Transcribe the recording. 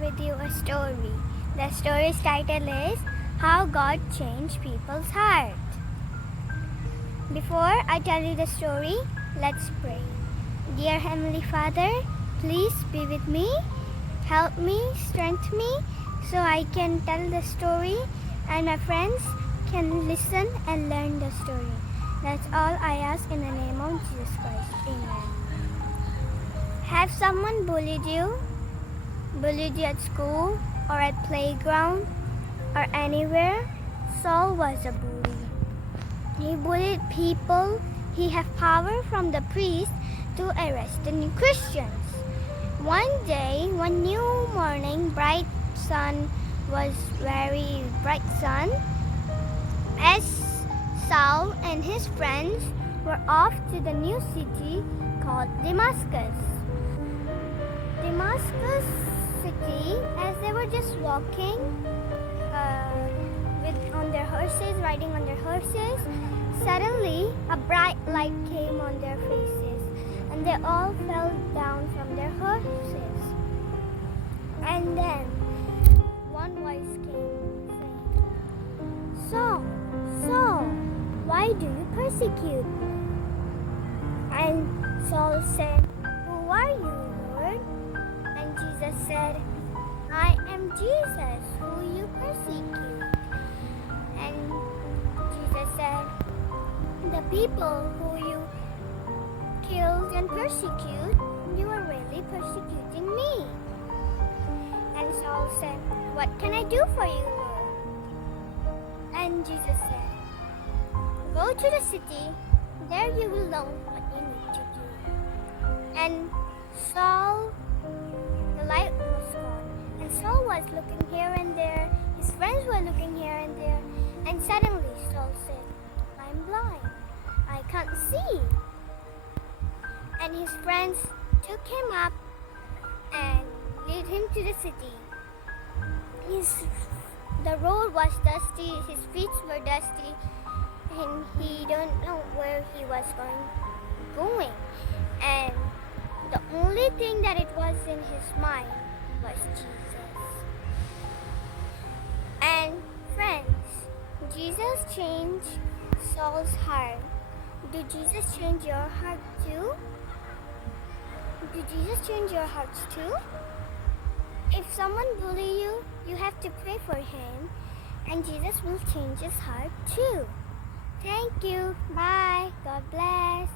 with you a story. The story's title is How God Changed People's Heart. Before I tell you the story, let's pray. Dear Heavenly Father, please be with me, help me, strengthen me so I can tell the story and my friends can listen and learn the story. That's all I ask in the name of Jesus Christ. Amen. Have someone bullied you? Bullied you at school or at playground or anywhere? Saul was a bully. He bullied people. He had power from the priest to arrest the new Christians. One day, one new morning, bright sun was very bright sun. As Saul and his friends were off to the new city called Damascus. Damascus city, as they were just walking on their horses, riding on their horses, suddenly a bright light came on their faces, and they all fell down from their horses. And then one voice came saying, Saul, Saul, why do you persecute me? And Saul said, Who are you, Lord? And Jesus said, I am Jesus, who you persecute. And Jesus said, the people who you killed and persecute, you are really persecuting me. And Saul said, what can I do for you, Lord? And Jesus said, go to the city, there you will know what you need to do. And Saul, the light was gone, and Saul was looking here and there, his friends were looking here and there, and suddenly Saul said, I'm blind, I can't see. And his friends took him up and led him to the city. The road was dusty, his feet were dusty, and he don't know where he was going. And the only thing that it was in his mind was Jesus. And friends, Jesus changed Saul's heart. Did Jesus change your heart too? Did Jesus change your hearts too? If someone bullies you, you have to pray for him, and Jesus will change his heart too. Thank you. Bye. God bless.